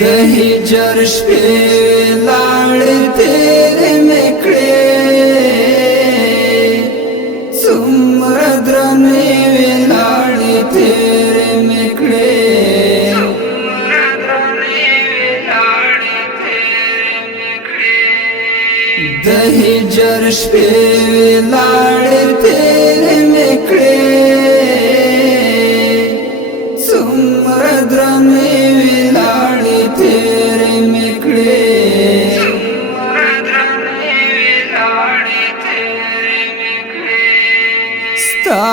د هجر شپې لاړې تیرې مې کړې څومره درنې لاړې تیرې مې کړې د هجر شپې لاړې تیرې مې کړې څومره درنې تیرے مکڑے ستا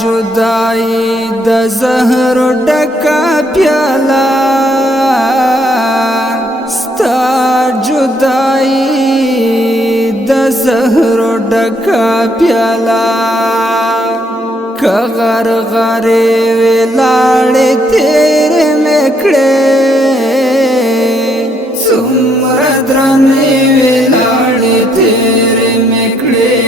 جدائی د زہر ڈکا پیالا ستا جدائی د زہر ڈکا پیالا کغر غرے ویلاڑے تیرے مکڑے څومره درنې ولاړې تیرې مې کړې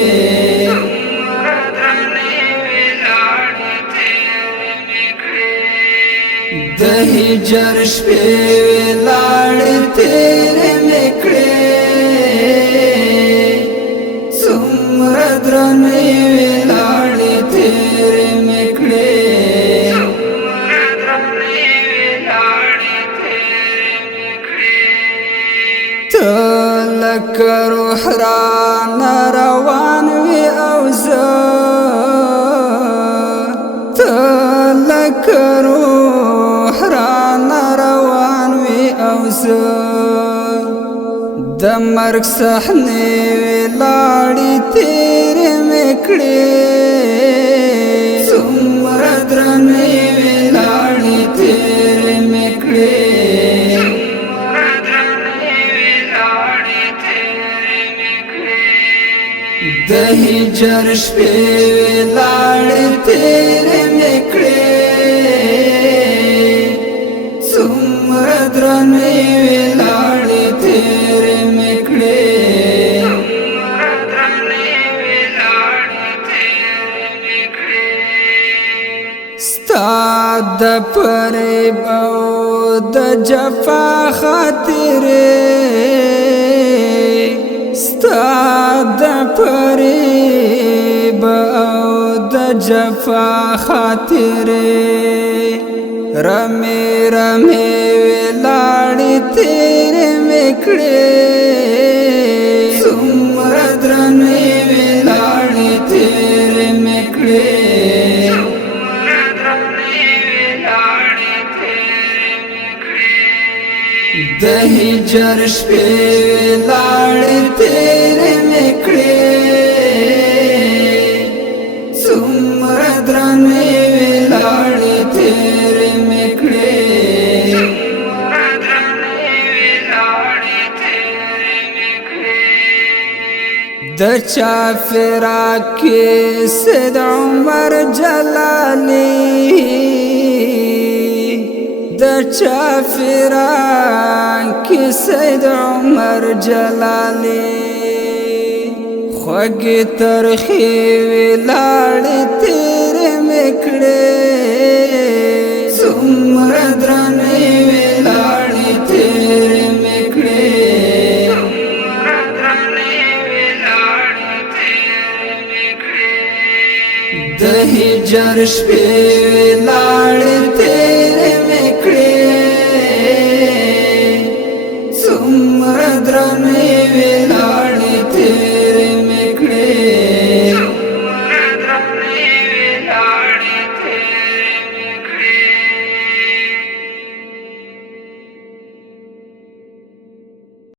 د هجر شپې ولاړې تیرې مې کړې څومره درنې ولاړې تیرې مې کړې لک روح رانا روان وی اوزا لک روح رانا روان وی اوزا د مرگ صحنه وی لاړې تیرې مې کړې څومره درنې وی لاړې تیرې مې کړې د هجر شپې لاړې تیرې مې کړې څومره درنې لاړې تیرې مې کړې ستا د فریب او د جفا خاطرې ستا د فریب او د جفا خاطرې رمې رمې ولاړې تیرې مې کړې څومره درنې ولاړې تیرې مې کړې د هجر شپې لاړې تیرې مې کړې څومره درنې لاړې تیرې مې کړې د چا فراق کې سید عمر جلالی د چا فراق کې سید عمر جلالی خوږې ترخې ولاړې تیرې مې کړې څومره درنې ولاړې تیرې مې کړې د هجر شپې لاړې تیرې مې کړې څومره درنې